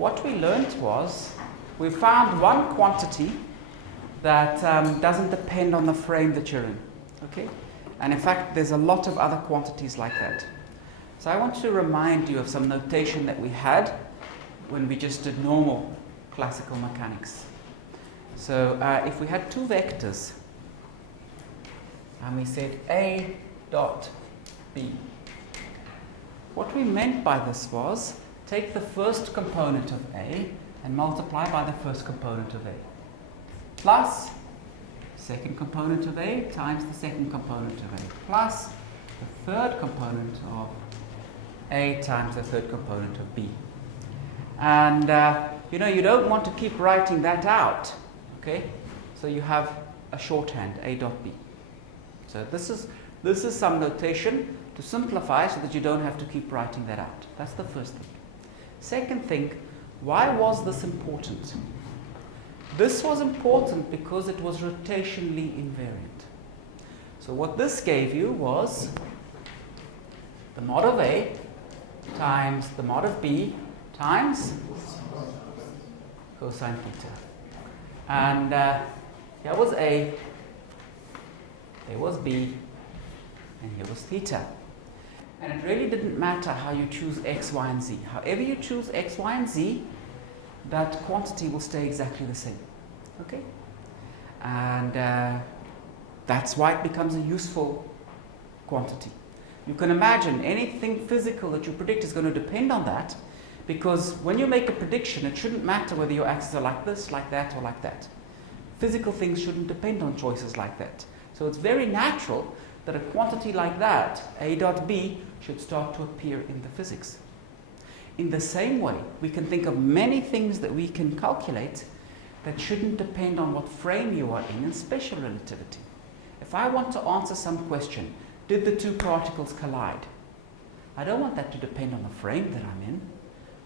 what we learned was we found one quantity that doesn't depend on the frame that you're in. Okay? And in fact, there's a lot of other quantities like that. So I want to remind you of some notation that we had when we just did normal classical mechanics. So if we had two vectors, and we said A dot B, what we meant by this was take the first component of A and multiply by the first component of A, plus second component of A times the second component of A, plus the third component of A times the third component of B. And you don't want to keep writing that out, okay? So you have a shorthand, A dot B. So this is some notation to simplify so that you don't have to keep writing that out. That's the first thing. Second thing, why was this important? This was important because it was rotationally invariant. So what this gave you was the mod of A times the mod of B times cosine theta. And here was A, here was B, and here was theta. And it really didn't matter how you choose x, y, and z. However you choose x, y, and z, that quantity will stay exactly the same. Okay? And that's why it becomes a useful quantity. You can imagine anything physical that you predict is going to depend on that, because when you make a prediction, it shouldn't matter whether your axes are like this, like that, or like that. Physical things shouldn't depend on choices like that. So it's very natural that a quantity like that, A dot B, should start to appear in the physics. In the same way, we can think of many things that we can calculate that shouldn't depend on what frame you are in special relativity. If I want to answer some question, did the two particles collide? I don't want that to depend on the frame that I'm in.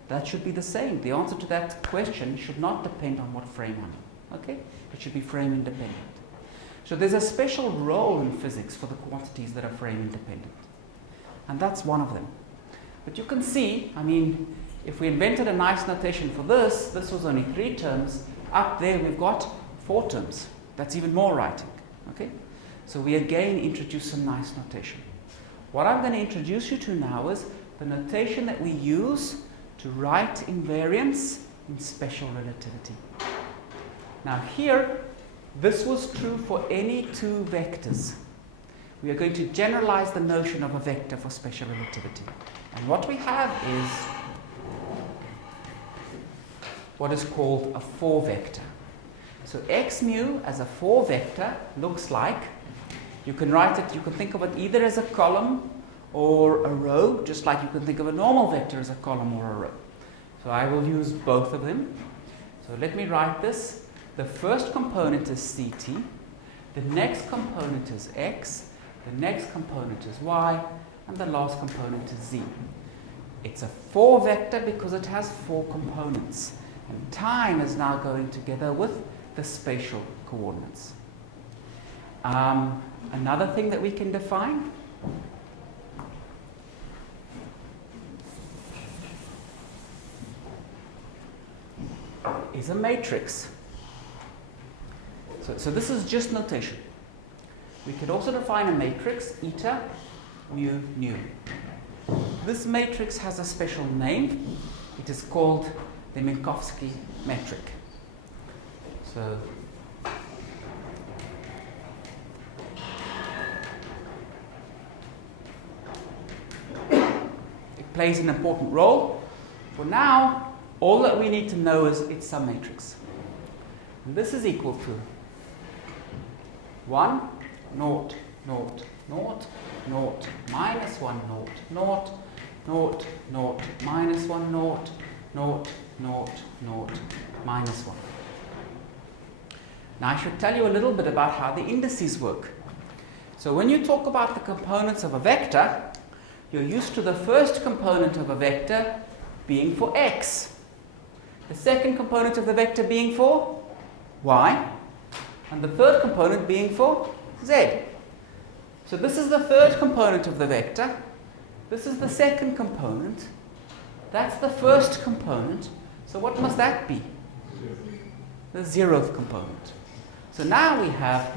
That should be the same. The answer to that question should not depend on what frame I'm in. Okay? It should be frame independent. So there's a special role in physics for the quantities that are frame independent. And that's one of them. But you can see, I mean, if we invented a nice notation for this, this was only 3 terms. Up there we've got 4 terms. That's even more writing. Okay? So we again introduce some nice notation. What I'm going to introduce you to now is the notation that we use to write invariance in special relativity. Now here, this was true for any 2 vectors. We are going to generalize the notion of a vector for special relativity. And what we have is what is called a 4 vector. So x mu as a 4 vector looks like, you can write it, you can think of it either as a column or a row, just like you can think of a normal vector as a column or a row. So I will use both of them. So let me write this. The first component is ct, the next component is x, the next component is y, and the last component is z. It's a 4 vector because it has 4 components. And time is now going together with the spatial coordinates. Another thing that we can define is a matrix. So this is just notation. We could also define a matrix, eta, mu, nu. This matrix has a special name. It is called the Minkowski metric. So it plays an important role. For now, all that we need to know is it's some matrix. And this is equal to 1, 0, 0, 0, 0, minus 1, 0, 0, 0, 0, minus 1, 0, 0, 0, 0, minus 1. Now I should tell you a little bit about how the indices work. So when you talk about the components of a vector, you're used to the first component of a vector being for x, the second component of the vector being for y, and the third component being for z. So this is the third component of the vector. This is the second component. That's the first component. So what must that be? The 0th component. So now we have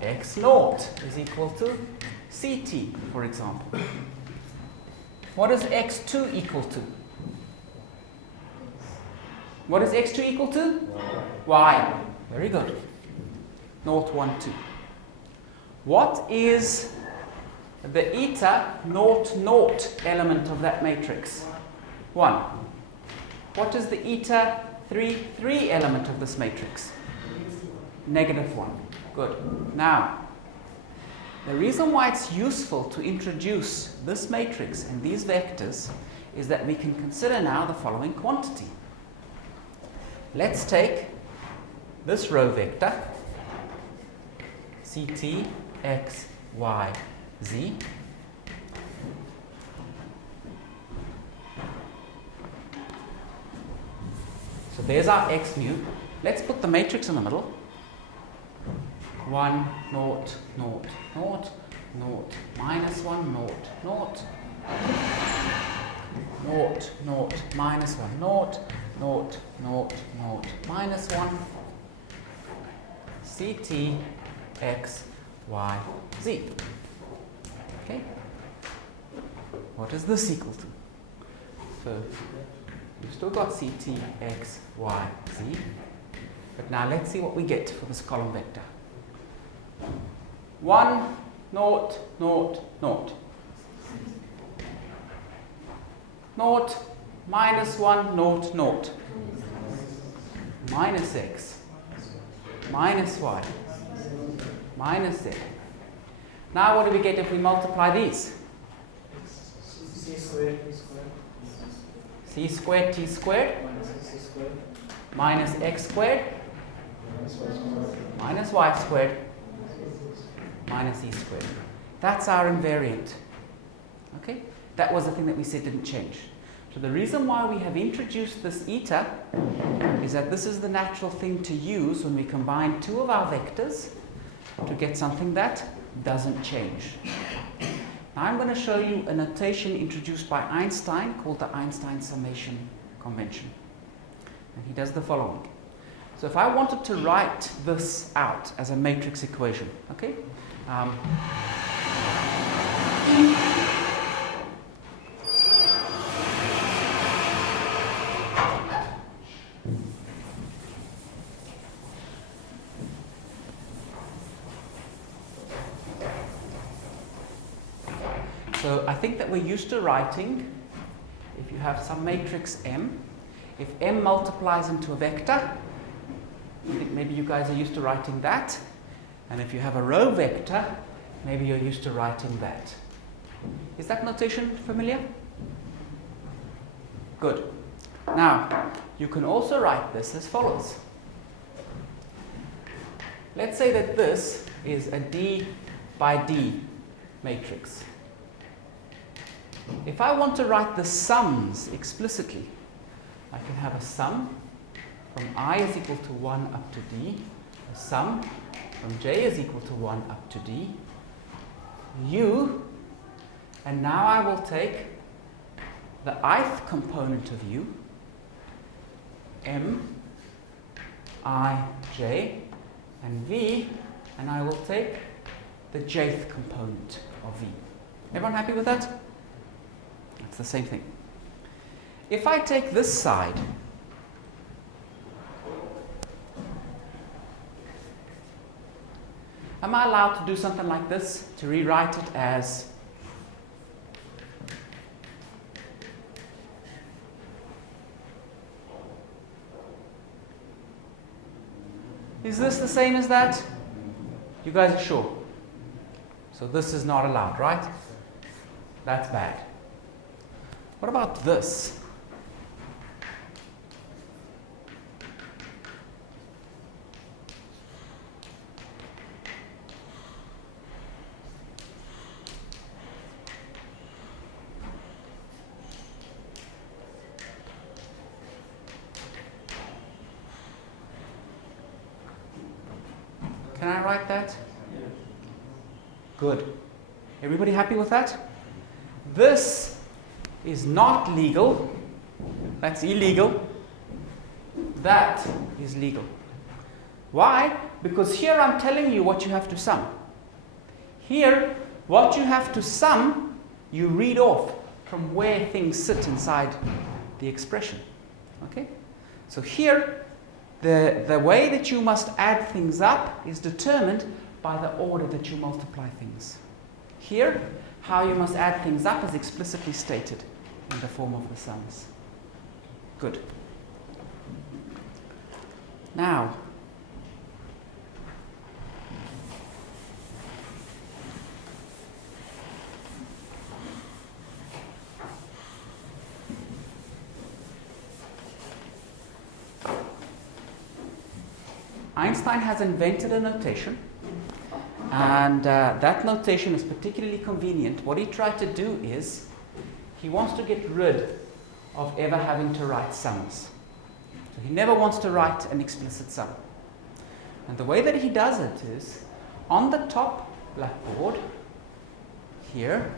x0 is equal to ct, for example. What is x2 equal to? What is x2 equal to? Y. Very good. 0, 1, 2. What is the eta 0, 0 element of that matrix? 1. What is the eta 3, 3 element of this matrix? -1. Good. Now, the reason why it's useful to introduce this matrix and these vectors is that we can consider now the following quantity. Let's take this row vector, ct, x, y, z. So there's our x mu. Let's put the matrix in the middle. 1, 0, 0, 0, 0, minus 1, 0, 0, 0, 0, minus 1, 0, 0, 0, 0, minus 1, ct, x, y, z. Okay? What is this equal to? So we've still got ct, x, y, z. But now let's see what we get for this column vector. 1, 0, 0, 0. 0, minus 1, 0, 0. Minus x, minus y, minus z. Now what do we get if we multiply these? C squared, T squared. C squared, T squared. Minus x squared. Minus y squared. Minus e squared. That's our invariant. Okay? That was the thing that we said didn't change. So the reason why we have introduced this eta is that this is the natural thing to use when we combine two of our vectors to get something that doesn't change. Now I'm going to show you a notation introduced by Einstein called the Einstein summation convention. And he does the following. So if I wanted to write this out as a matrix equation, okay? So I think that we're used to writing, if you have some matrix M, if M multiplies into a vector, I think maybe you guys are used to writing that. And if you have a row vector, maybe you're used to writing that. Is that notation familiar? Good. Now, you can also write this as follows. Let's say that this is a D by D matrix. If I want to write the sums explicitly, I can have a sum from I is equal to 1 up to D, a sum from J is equal to 1 up to D, U, and now I will take the ith component of U, M, I, J, and V, and I will take the jth component of V. Everyone happy with that? That's the same thing. If I take this side, am I allowed to do something like this, to rewrite it as is this the same as that? You guys are sure? So this is not allowed, right? That's bad. What about this? Can I write that? Good. Everybody happy with that? This is not legal That's illegal. That is legal. Why? Because here I'm telling you what you have to sum. Here, what you have to sum, you read off from where things sit inside the expression. Okay? So here, the way that you must add things up is determined by the order that you multiply things. Here, how you must add things up is explicitly stated in the form of the sums. Good. Now, Einstein has invented a notation, and that notation is particularly convenient. What he tried to do is, he wants to get rid of ever having to write sums. So he never wants to write an explicit sum. And the way that he does it is, on the top blackboard, here,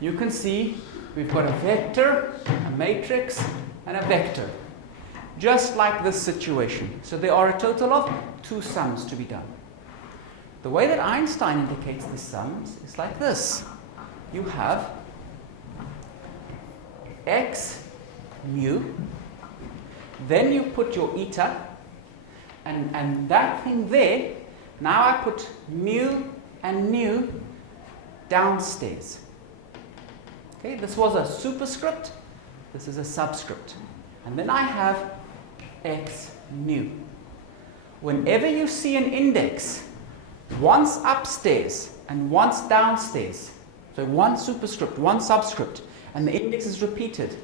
you can see we've got a vector, a matrix, and a vector. Just like this situation. So there are a total of 2 sums to be done. The way that Einstein indicates the sums is like this. You have x mu, then you put your eta, and that thing there, now I put mu and nu downstairs. Okay, this was a superscript, this is a subscript. And then I have x nu. Whenever you see an index, once upstairs and once downstairs, so one superscript, one subscript, and the index is repeated,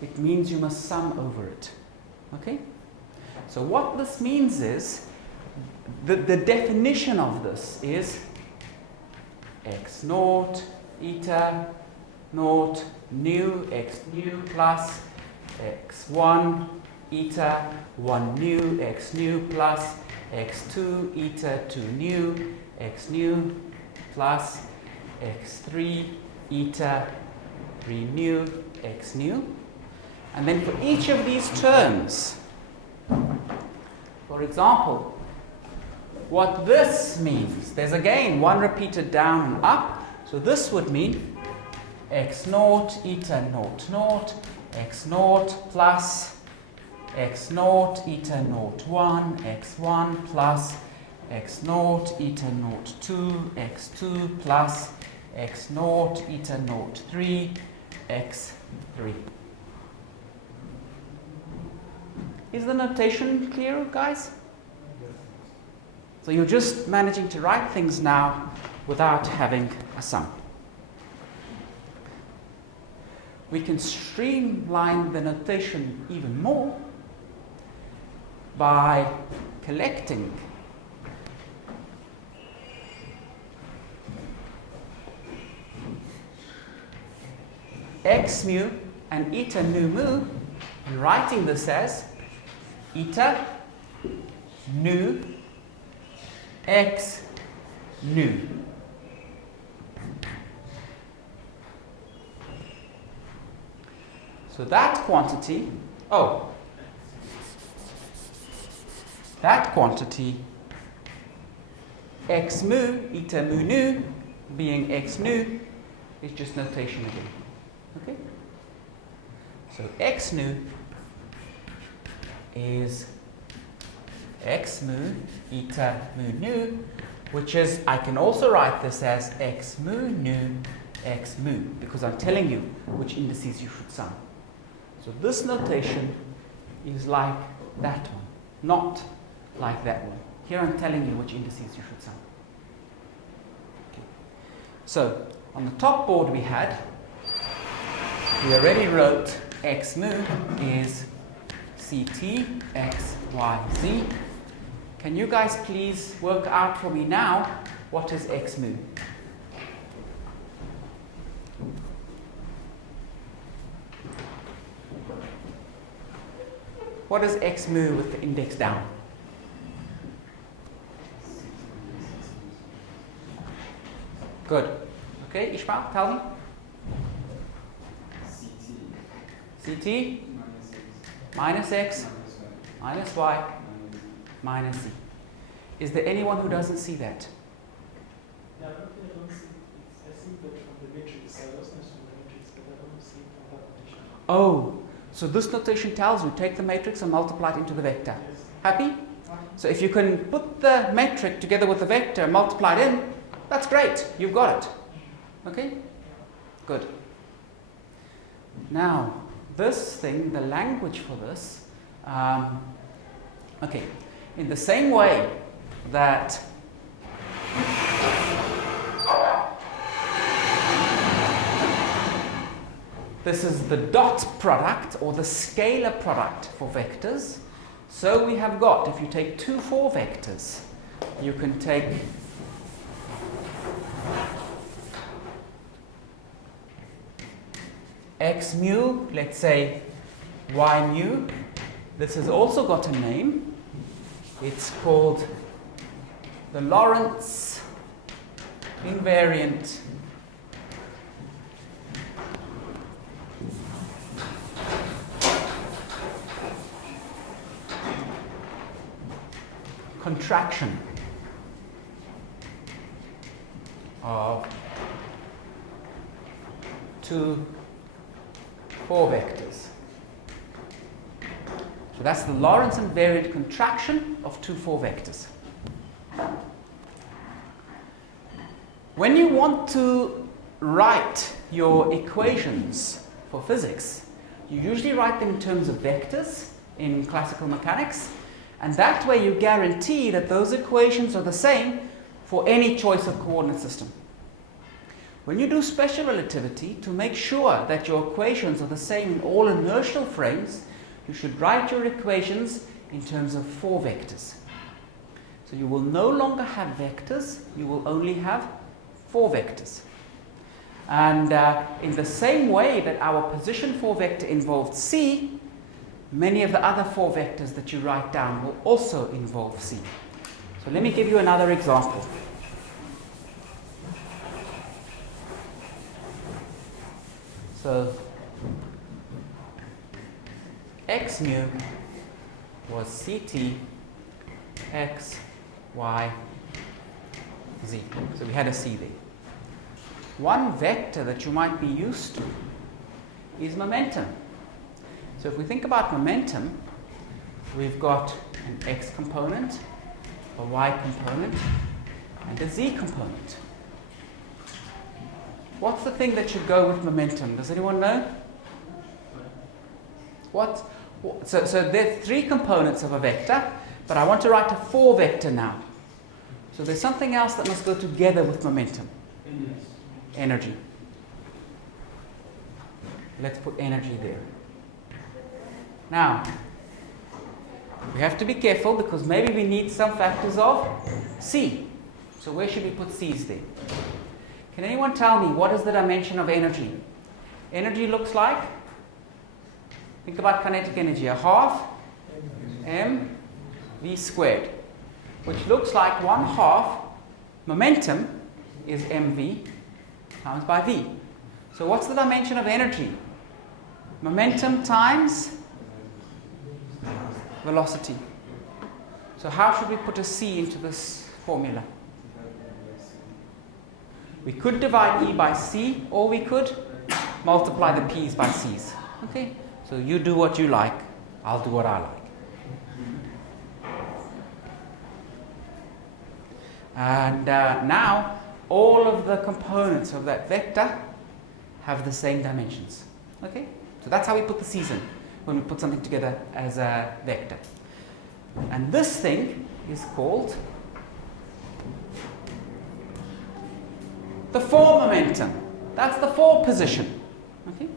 it means you must sum over it. Okay? So what this means is, the definition of this is x naught, eta, naught, nu, x nu plus x1, eta, 1 nu, x nu plus x2, eta 2 nu, x nu plus x3, eta 3 nu, x nu. And then for each of these terms, for example, what this means, there's again one repeated down and up, so this would mean x naught, eta naught naught, x naught plus x naught, eta naught 1, x1 plus x naught, eta naught 2, x2 plus x naught, eta naught 3, x3. Is the notation clear, guys? So you're just managing to write things now without having a sum. We can streamline the notation even more by collecting x mu and eta nu mu, and writing this as eta nu x nu. So that quantity, that quantity x mu, eta mu nu, being x nu, is just notation again. Okay? So x nu is x mu, eta mu nu, which is, I can also write this as x mu nu, x mu, because I'm telling you which indices you should sum. So this notation is like that one, not like that one. Here I'm telling you which indices you should sum. Okay. So on the top board we already wrote x mu is ct x y z. Can you guys please work out for me now what is x mu? What is x mu with the index down? Good. Okay, Ishmael, tell me. CT minus x minus y minus z. Is there anyone who doesn't see that? Yeah, okay, I don't see it. I see that from the matrix. I was not from the matrix, but I don't see it from that notation. Oh, so this notation tells you take the matrix and multiply it into the vector. Yes. Happy? So if you can put the metric together with the vector and multiply it in, that's great. You've got it. Okay? Good. Now, this thing, the language for this, okay, in the same way that this is the dot product or the scalar product for vectors, so we have got, if you take two 4 vectors, you can take x mu, let's say y mu. This has also got a name. It's called the Lorentz invariant contraction of 2 4 vectors. So that's the Lorentz invariant contraction of 2 4 vectors. When you want to write your equations for physics, you usually write them in terms of vectors in classical mechanics, and that way you guarantee that those equations are the same for any choice of coordinate system. When you do special relativity, to make sure that your equations are the same in all inertial frames, you should write your equations in terms of 4 vectors. So you will no longer have vectors, you will only have 4 vectors. And in the same way that our position 4 vector involved C, many of the other 4 vectors that you write down will also involve C. So let me give you another example. So x mu was CT x y z. So we had a C there. One vector that you might be used to is momentum. So if we think about momentum, we've got an x component, a y component, and a z component. What's the thing that should go with momentum? Does anyone know? What? So there are 3 components of a vector, but I want to write a 4 vector now. So there's something else that must go together with momentum. Energy. Let's put energy there. Now, we have to be careful because maybe we need some factors of C. So where should we put C's there? Can anyone tell me what is the dimension of energy? Energy looks like, think about kinetic energy, a half mv squared, which looks like 1/2 momentum is mv times by v. So what's the dimension of energy? Momentum times velocity. So how should we put a C into this formula? We could divide E by C, or we could multiply the P's by C's. Okay? So you do what you like, I'll do what I like. And now, all of the components of that vector have the same dimensions. Okay? So that's how we put the C's in, when we put something together as a vector. And this thing is called the 4 momentum. That's the 4 position. Okay?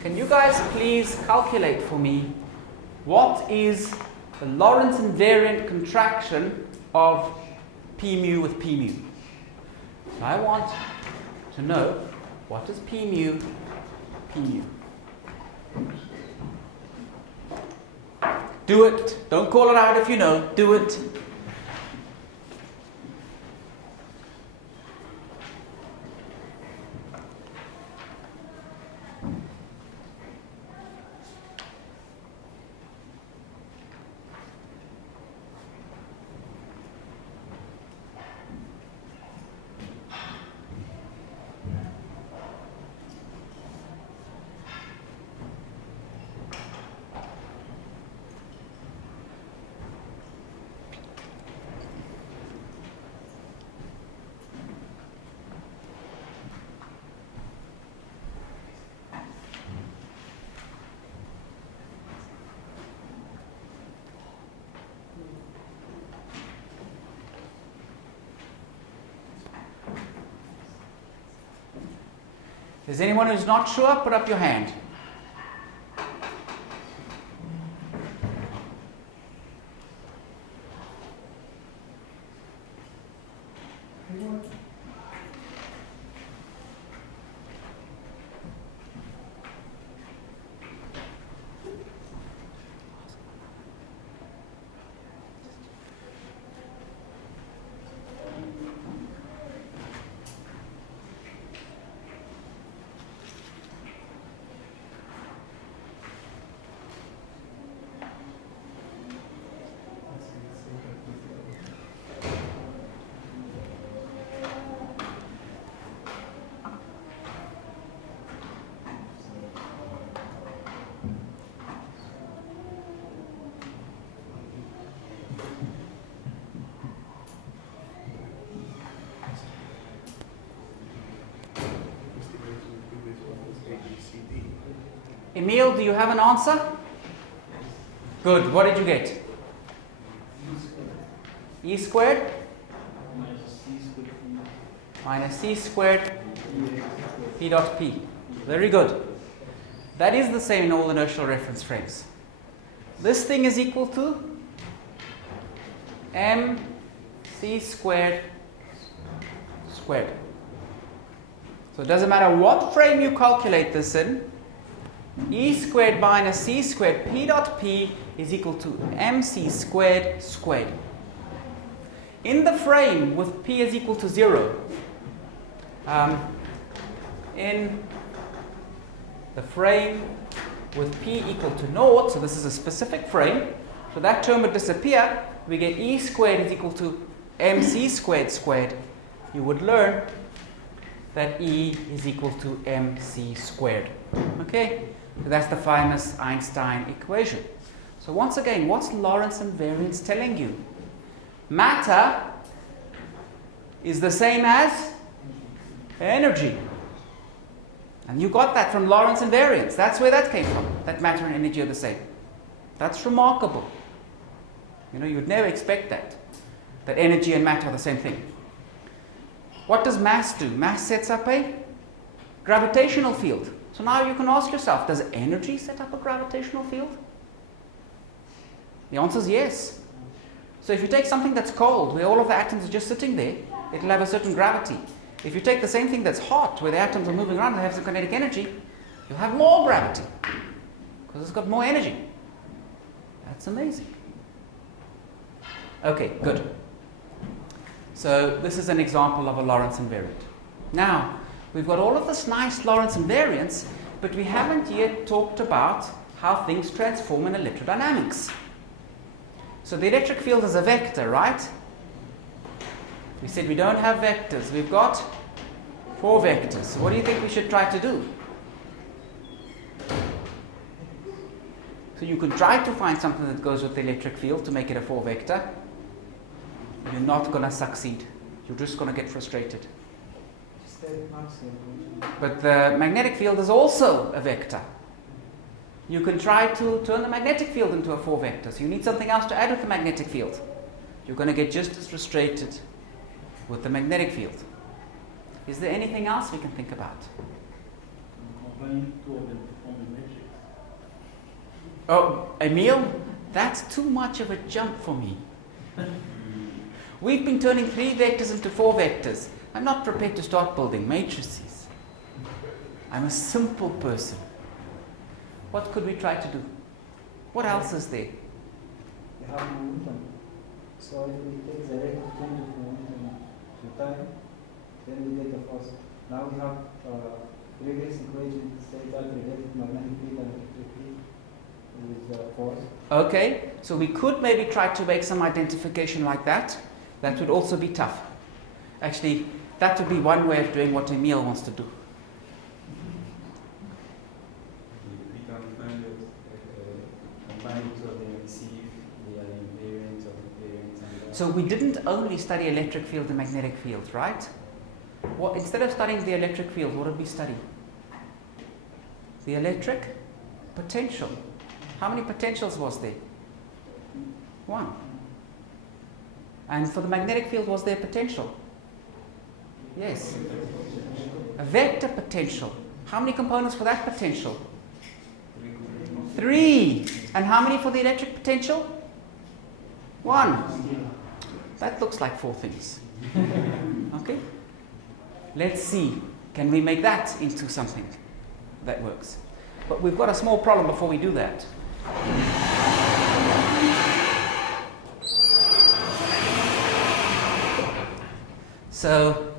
Can you guys please calculate for me what is the Lorentz invariant contraction of P mu with P mu? So I want to know what is P mu, P mu. Do it. Don't call it out if you know. Do it. Is anyone who's not sure? Put up your hand. Emil, do you have an answer? Good. What did you get? E squared? Minus C squared P dot P. Very good. That is the same in all inertial reference frames. This thing is equal to MC squared squared. So it doesn't matter what frame you calculate this in, E squared minus C squared P dot P is equal to MC squared squared. In the frame with P is equal to 0, in the frame with P equal to 0, so this is a specific frame, so that term would disappear, we get E squared is equal to MC squared squared. You would learn that E is equal to MC squared. Okay? So that's the famous Einstein equation. So once again, what's Lorentz invariance telling you? Matter is the same as energy. And you got that from Lorentz invariance. That's where that came from. That matter and energy are the same. That's remarkable. You know, you'd never expect that. That energy and matter are the same thing. What does mass do? Mass sets up a gravitational field. So now you can ask yourself, does energy set up a gravitational field? The answer is yes. So if you take something that's cold, where all of the atoms are just sitting there, it'll have a certain gravity. If you take the same thing that's hot, where the atoms are moving around and have some kinetic energy, you'll have more gravity, because it's got more energy. That's amazing. Okay, good. So this is an example of a Lorentz invariant. Now, we've got all of this nice Lorentz invariance, but we haven't yet talked about how things transform in electrodynamics. So the electric field is a vector, right? We said we don't have vectors. We've got 4 vectors. What do you think we should try to do? So you could try to find something that goes with the electric field to make it a 4 vector. You're not going to succeed. You're just going to get frustrated. But the magnetic field is also a vector. You can try to turn the magnetic field into a 4 vector. So you need something else to add with the magnetic field. You're going to get just as frustrated with the magnetic field. Is there anything else we can think about? Oh, Emil, that's too much of a jump for me. We've been turning 3 vectors into 4 vectors. I'm not prepared to start building matrices. I'm a simple person. What could we try to do? What else is there? You have momentum. So if we take the rate of change of momentum to time, then we get the force. Now we have previous equation says that related magnetic field and electric field with force. Okay, so we could maybe try to make some identification like that. That would also be tough. Actually, that would be one way of doing what Emil wants to do. We can find so they receive the invariance of invariance. So we didn't only study electric field and magnetic field, right? Well, instead of studying the electric field, what did we study? The electric potential. How many potentials was there? 1. And for the magnetic field, was there potential? Yes. A vector potential. How many components for that potential? 3. And how many for the electric potential? 1. That looks like 4 things. Okay? Let's see. Can we make that into something that works? But we've got a small problem before we do that. So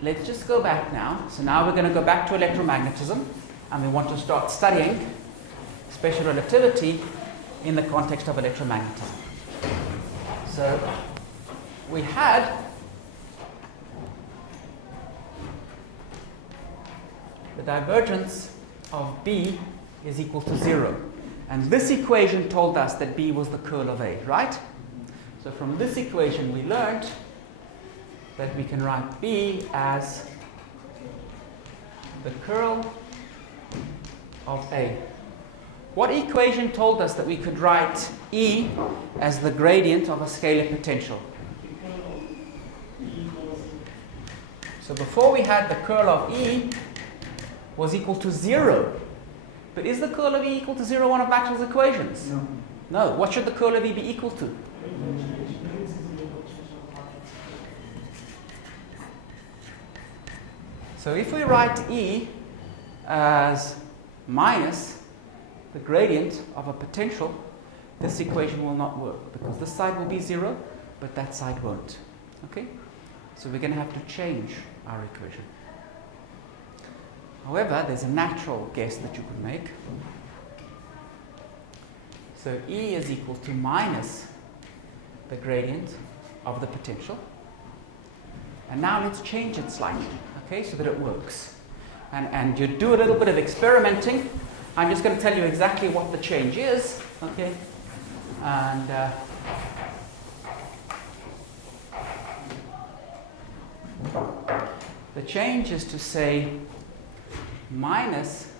let's just go back now. So now we're going to go back to electromagnetism, and we want to start studying special relativity in the context of electromagnetism. So we had the divergence of B is equal to 0. And this equation told us that B was the curl of A, right? So from this equation we learned that we can write B as the curl of A. What equation told us that we could write E as the gradient of a scalar potential? So before we had the curl of E was equal to 0. But is the curl of E equal to 0 one of Maxwell's equations? No. No. What should the curl of E be equal to? So if we write E as minus the gradient of a potential, this equation will not work because this side will be 0, but that side won't. Okay? So we're going to have to change our equation. However, there's a natural guess that you could make. So E is equal to minus the gradient of the potential. And now let's change it slightly, okay, so that it works. And you do a little bit of experimenting. I'm just going to tell you exactly what the change is, okay? And the change is to say minus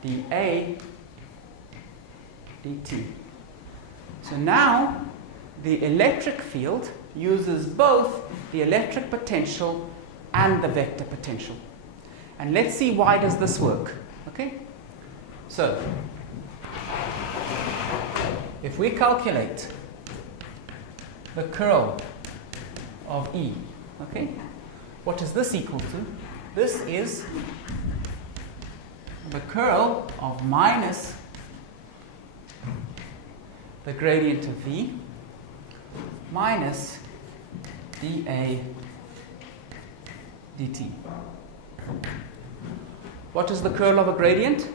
dA dt. So now the electric field uses both the electric potential and the vector potential. And let's see why does this work. Okay? So if we calculate the curl of E, okay, what is this equal to? This is the curl of minus the gradient of V minus dA dt. What is the curl of a gradient?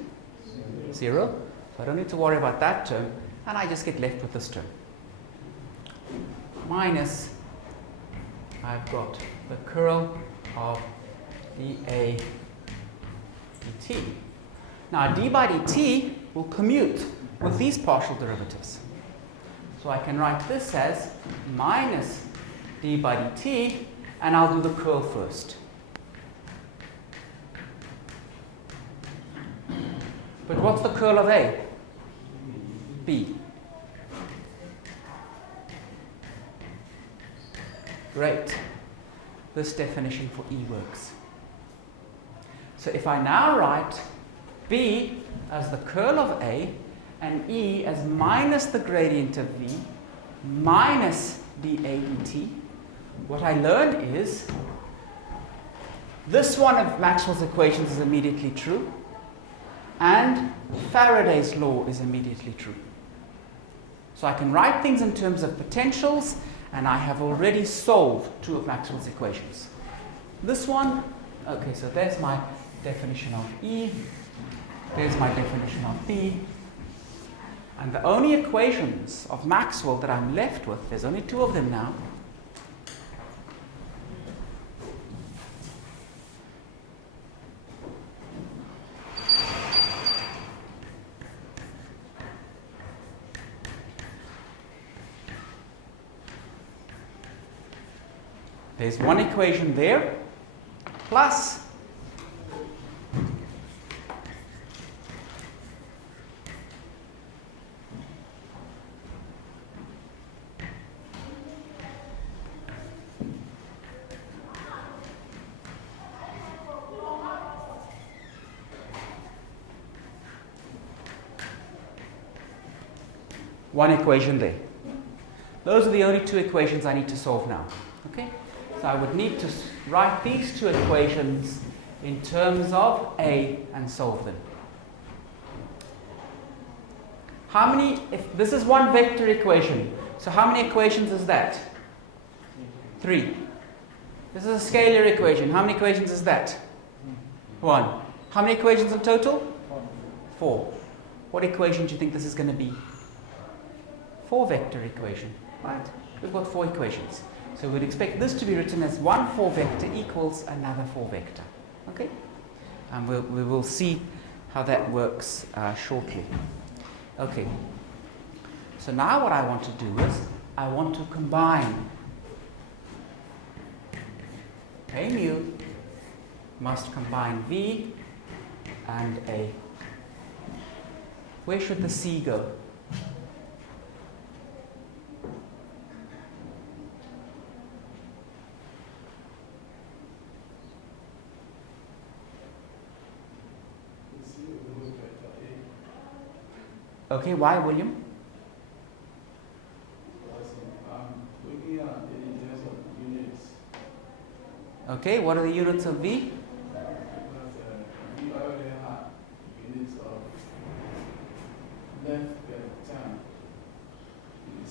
0. So I don't need to worry about that term, and I just get left with this term. Minus, I've got the curl of dA dt. Now d by dt will commute with these partial derivatives. So I can write this as minus d by dt, and I'll do the curl first. But what's the curl of A? B. Great. This definition for E works. So if I now write B as the curl of A and E as minus the gradient of V minus dA dt, what I learn is this one of Maxwell's equations is immediately true, and Faraday's law is immediately true. So I can write things in terms of potentials, and I have already solved 2 of Maxwell's equations. This one, okay, so there's my definition of E, there's my definition of B, and the only equations of Maxwell that I'm left with, there's only 2 of them now. There's one equation there, plus one equation there. Those are the only two equations I need to solve now. Okay? So I would need to write these two equations in terms of A and solve them. How many, if this is one vector equation, so how many equations is that? 3. This is a scalar equation. How many equations is that? 1. How many equations in total? 4. What equation do you think this is going to be? 4 vector equation, right? We've got 4 equations. So we'd expect this to be written as 1 4 vector equals another 4 vector. Okay? And we will see how that works shortly. Okay. So now what I want to do is I want to combine A mu must combine V and A. Where should the C go? Okay, why, William? Looking at it in terms of units. Okay, what are the units of V? We already have units of length per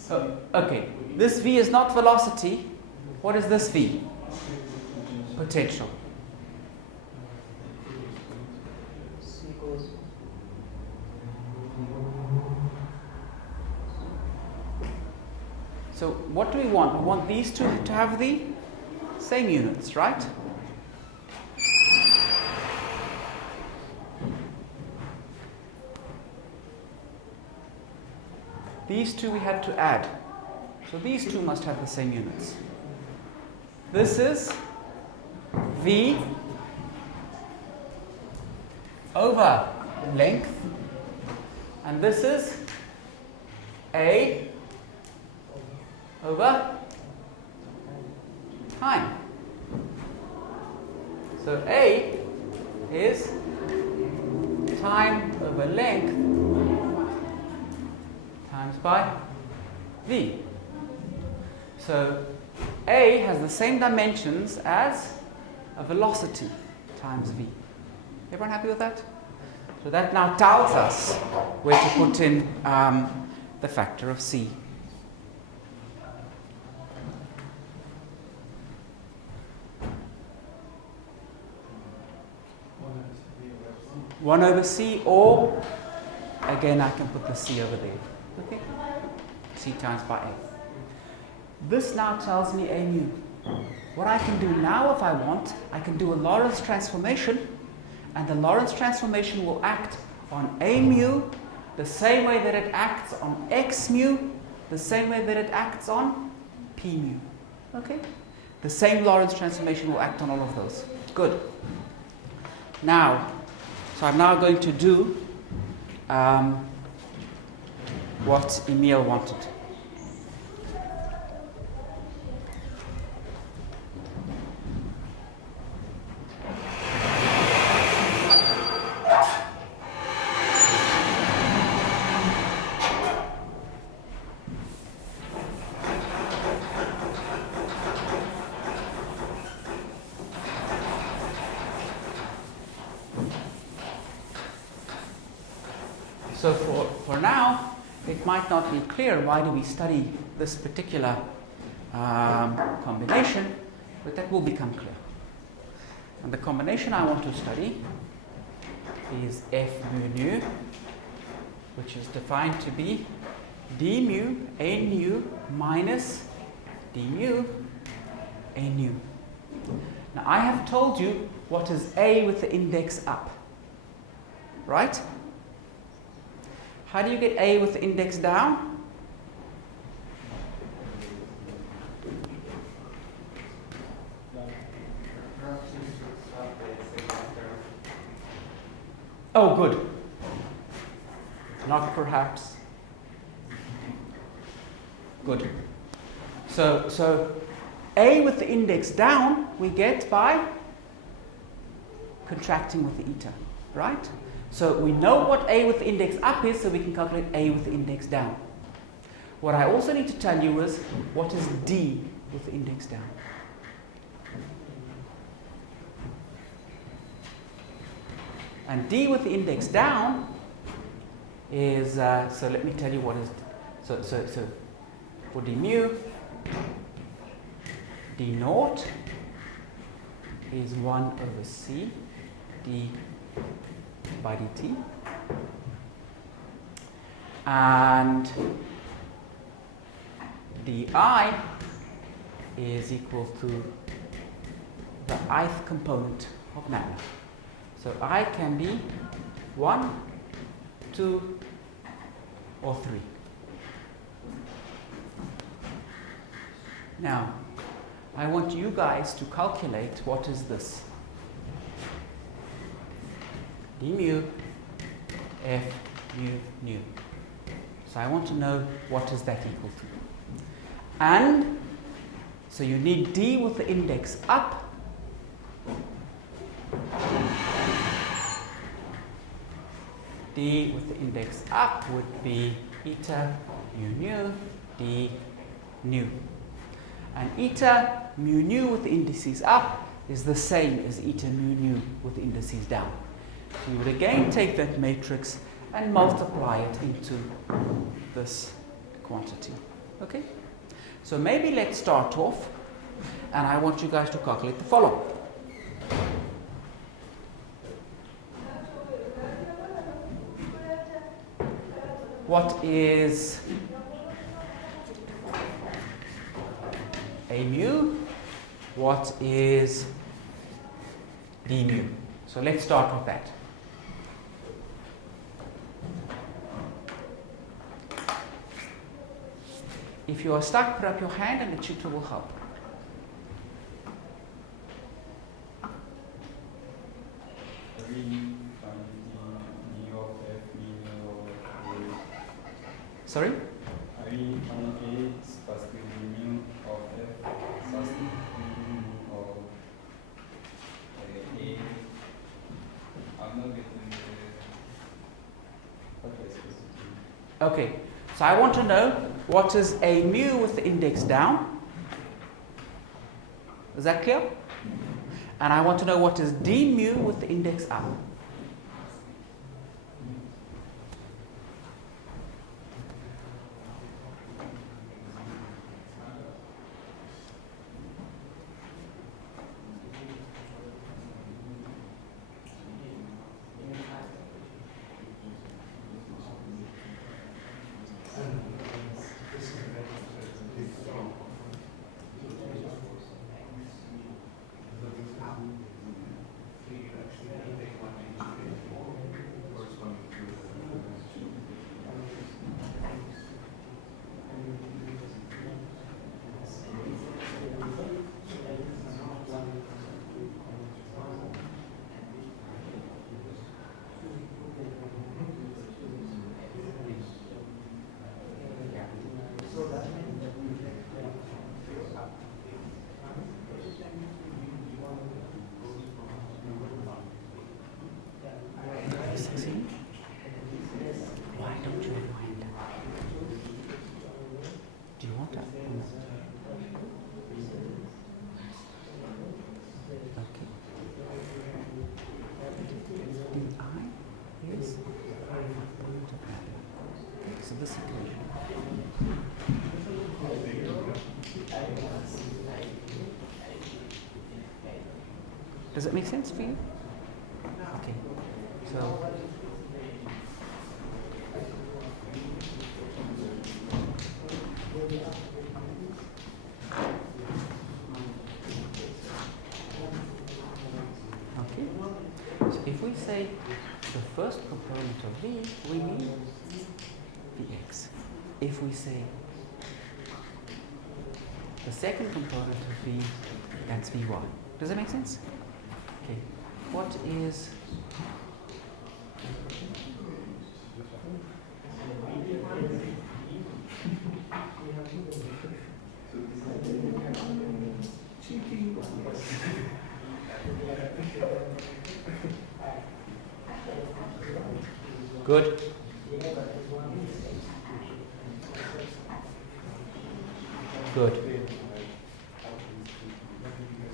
time. Okay, this V is not velocity. What is this V? Potential. So what do we want? We want these two to have the same units, right? These two we had to add. So these two must have the same units. This is V over length, and this is A over time. So A is time over length times by V. So A has the same dimensions as a velocity times V. Everyone happy with that? So that now tells us where to put in the factor of C. 1 over C, or again I can put the C over there. Okay? C times by A. This now tells me A mu. What I can do now, if I want, I can do a Lorentz transformation, and the Lorentz transformation will act on A mu the same way that it acts on X mu, the same way that it acts on P mu. Okay? The same Lorentz transformation will act on all of those. Good. Now, so I'm now going to do what Emil wanted. So for now, it might not be clear why do we study this particular combination, but that will become clear. And the combination I want to study is F mu nu, which is defined to be d mu A nu minus d mu A nu. Now I have told you what is A with the index up, right? How do you get A with the index down? Oh, good. Not perhaps. Good. So A with the index down we get by contracting with the eta, right? So we know what A with the index up is, so we can calculate A with the index down. What I also need to tell you is what is D with the index down. And D with the index down is, so let me tell you what is, so for d mu, d naught is 1 over c d by dt. And di is equal to the ith component of lambda. So I can be 1, 2, or 3. Now, I want you guys to calculate what is this. D mu f mu nu. So I want to know what is that equal to. And so you need D with the index up. D with the index up would be eta mu nu d nu. And eta mu nu with the indices up is the same as eta mu nu with the indices down. So you would again take that matrix and multiply it into this quantity. Okay? So maybe let's start off, and I want you guys to calculate the following. What is a mu? What is d mu? So let's start with that. If you are stuck, put up your hand and the tutor will help. Sorry? Okay, so I want to know what is a mu with the index down. Is that clear? And I want to know what is d mu with the index up. Why don't you wind up? Do you want that? Okay. Di is so this equation. Does it make sense for you? Okay. So if we say the first component of V, we mean Vx. If we say the second component of V, that's Vy. Does that make sense? Okay. What is good? Good.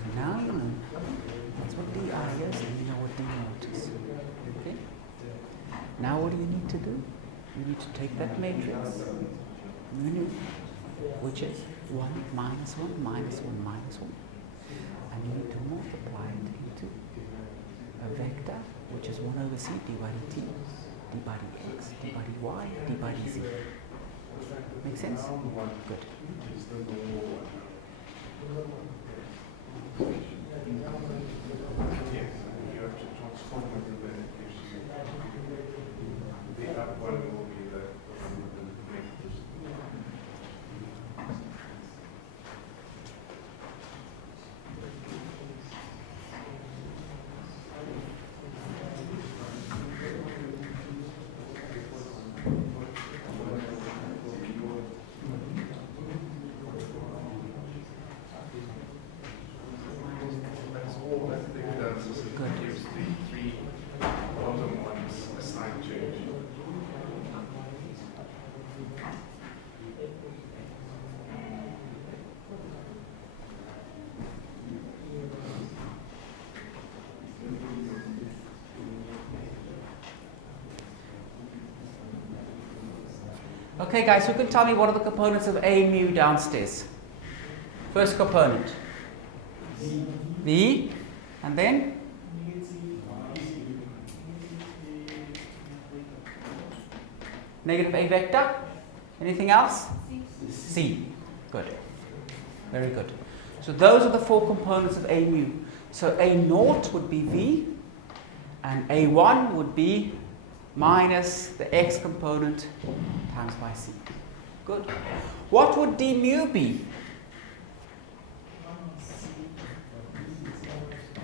So now you know that's what di is and you know what d naught is. Okay? Now what do you need to do? You need to take that matrix, which is 1 minus 1 minus 1 minus 1, and you need to multiply it into a vector which is 1 over c d by dt, d by dx, d by dy, d by dz. Make sense? Good. Okay guys, who can tell me what are the components of A mu downstairs? First component. V. And then? Negative A vector. Anything else? C. Good. Very good. So those are the 4 components of A mu. So A naught would be V, and A1 would be minus the X component times by C. Good. What would d mu be?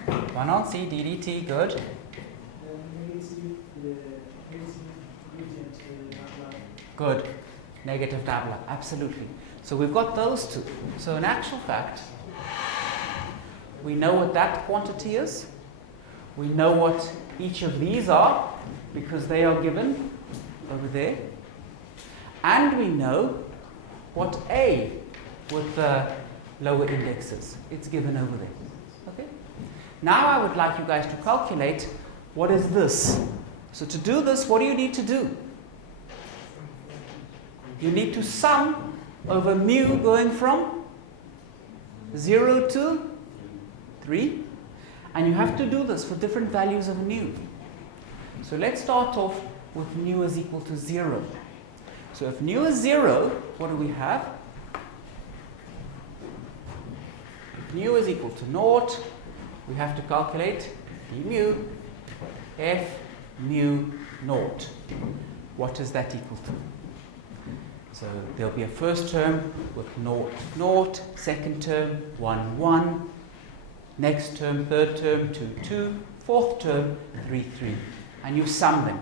1 on C d dt. Good. Good. Negative doubler. Absolutely. So we've got those 2. So in actual fact, we know what that quantity is. We know what each of these are because they are given over there. And we know what A with the lower indexes. It's given over there. Okay? Now I would like you guys to calculate what is this. So to do this, what do you need to do? You need to sum over mu going from 0 to 3. And you have to do this for different values of mu. So let's start off with mu is equal to 0. So if mu is 0, what do we have? If mu is equal to 0, we have to calculate d mu f mu 0. What is that equal to? So there'll be a first term with 0, 0, second term 1, 1, next term, third term 2, 2, fourth term 3, 3. And you sum them.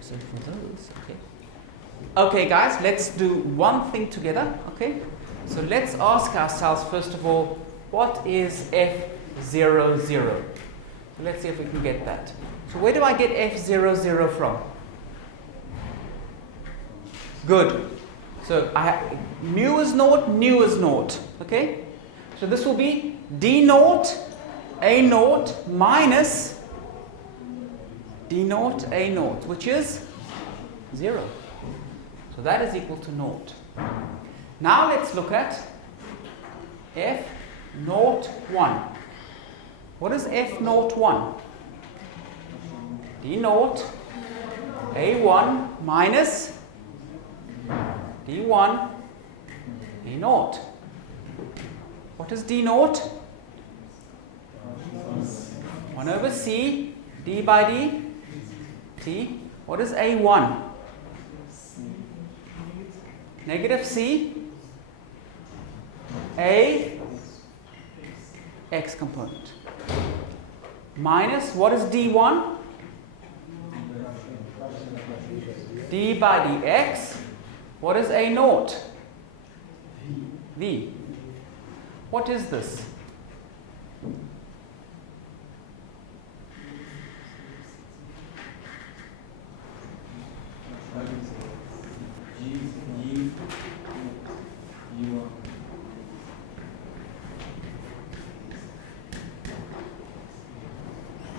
So for those, okay. Okay guys, let's do one thing together, okay? So let's ask ourselves first of all, what is F00? So let's see if we can get that. So where do I get F00 from? Good. So mu is 0, nu is 0, okay? So this will be d naught, a naught minus d naught, a naught, which is 0. So that is equal to 0. Now let's look at F naught 1. What is F naught 1? D naught A1 minus D1 A naught. What is D naught? 1 over C D by D T. What is A1? Negative C A X component. Minus, what is D1? D by dx. What is A naught? V. What is this?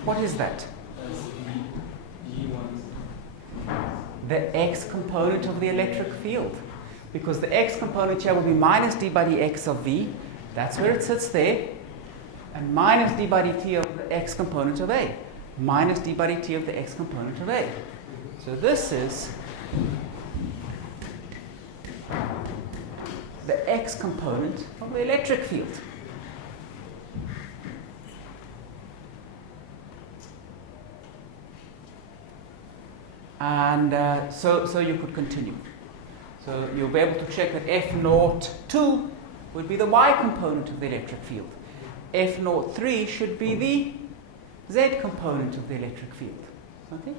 What is that? The x component of the electric field. Because the x component here will be minus d by dx of v. That's where it sits there. And minus d by dt of the x component of A. Minus d by dt of the x component of A. So this is the x component of the electric field. And so you could continue. So you'll be able to check that F naught 2 would be the y component of the electric field. F naught 3 should be the z component of the electric field. Okay?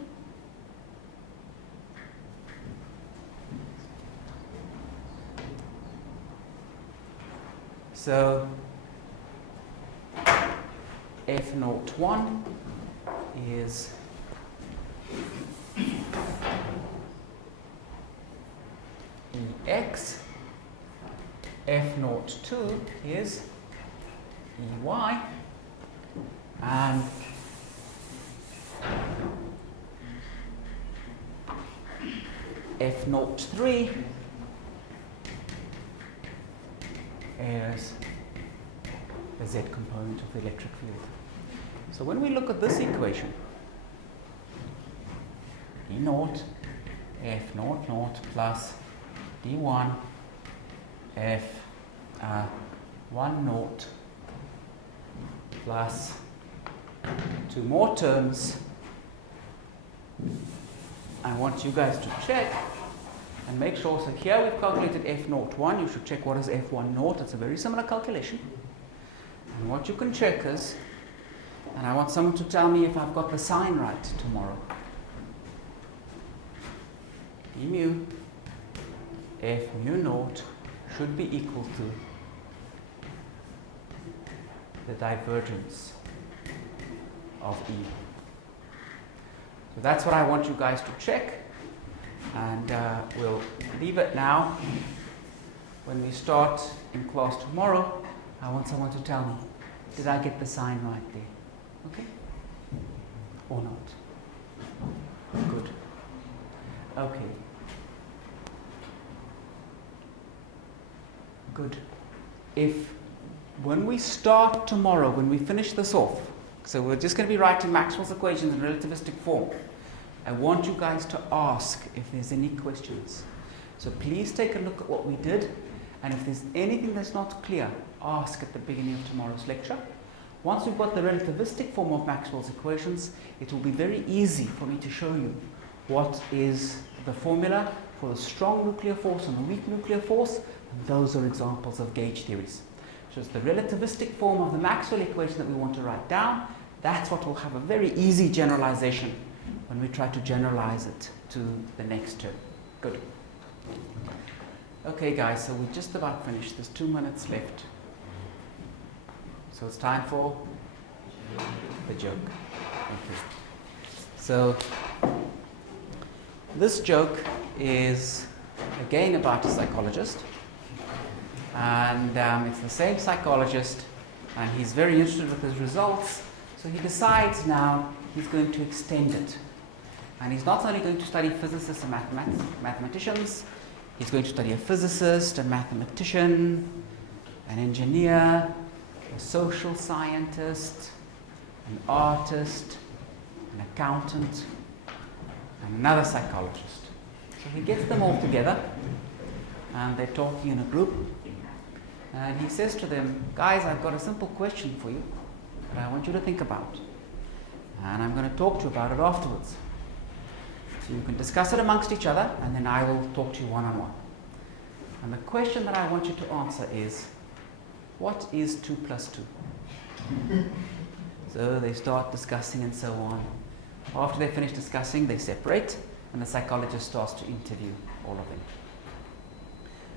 So F naught 1 is Ex, F naught 2 is Ey, and F naught 3 is the z component of the electric field. So when we look at this equation, E naught F naught naught plus D1 F 1 naught plus 2 more terms. I want you guys to check and make sure. So here we've calculated F naught 1. You should check what is F1 naught. It's a very similar calculation. And what you can check is, and I want someone to tell me if I've got the sign right tomorrow. E mu F mu naught should be equal to the divergence of E. So that's what I want you guys to check, and we'll leave it now. When we start in class tomorrow, I want someone to tell me, did I get the sign right there? Okay? Or not? Good. Okay. Good. If, when we start tomorrow, when we finish this off, so we're just going to be writing Maxwell's equations in relativistic form, I want you guys to ask if there's any questions. So please take a look at what we did, and if there's anything that's not clear, ask at the beginning of tomorrow's lecture. Once we've got the relativistic form of Maxwell's equations, it will be very easy for me to show you what is the formula for the strong nuclear force and the weak nuclear force. And those are examples of gauge theories. So it's the relativistic form of the Maxwell equation that we want to write down. That's what will have a very easy generalization when we try to generalize it to the next term. Good. Okay guys, so we're just about finished. There's 2 minutes left. So it's time for the joke. Okay. So this joke is again about a psychologist. And it's the same psychologist, and he's very interested with his results, so he decides now he's going to extend it. And he's not only going to study physicists and mathematicians, he's going to study a physicist, a mathematician, an engineer, a social scientist, an artist, an accountant, and another psychologist. So he gets them all together, and they're talking in a group, and he says to them, guys, I've got a simple question for you that I want you to think about, and I'm going to talk to you about it afterwards. So you can discuss it amongst each other, and then I will talk to you one-on-one. And the question that I want you to answer is, what is 2 plus 2? So they start discussing and so on. After they finish discussing, they separate, and the psychologist starts to interview all of them.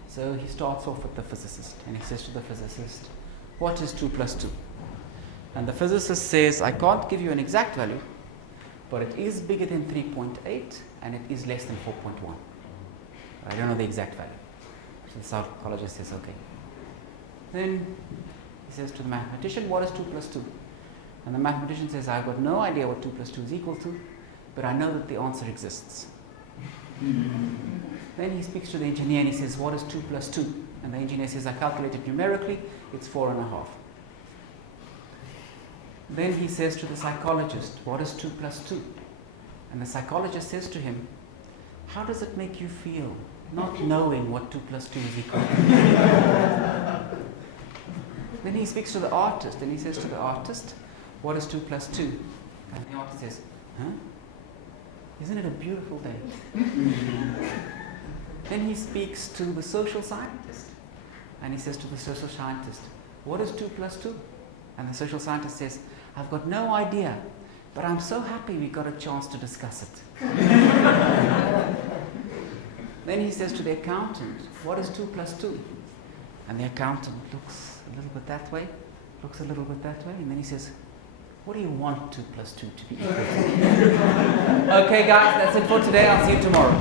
So he starts off with the physicist, and he says to the physicist, what is 2 plus 2? And the physicist says, I can't give you an exact value, but it is bigger than 3.8, and it is less than 4.1. I don't know the exact value. So the psychologist says, okay. Then he says to the mathematician, what is 2 plus 2? And the mathematician says, I've got no idea what 2 plus 2 is equal to, but I know that the answer exists. Then he speaks to the engineer and he says, what is 2 plus 2? And the engineer says, I calculated numerically, it's 4.5. Then he says to the psychologist, what is 2 plus 2? And the psychologist says to him, how does it make you feel not knowing what 2 plus 2 is equal to? Then he speaks to the artist and he says to the artist, what is 2 plus 2? And the artist says, huh? Isn't it a beautiful day? Then he speaks to the social scientist and he says to the social scientist, what is 2 plus 2? And the social scientist says, I've got no idea, but I'm so happy we got a chance to discuss it. Then he says to the accountant, what is 2 plus 2? And the accountant looks a little bit that way, looks a little bit that way, and then he says, what do you want 2 plus 2 to be equal to? Okay guys, that's it for today. I'll see you tomorrow.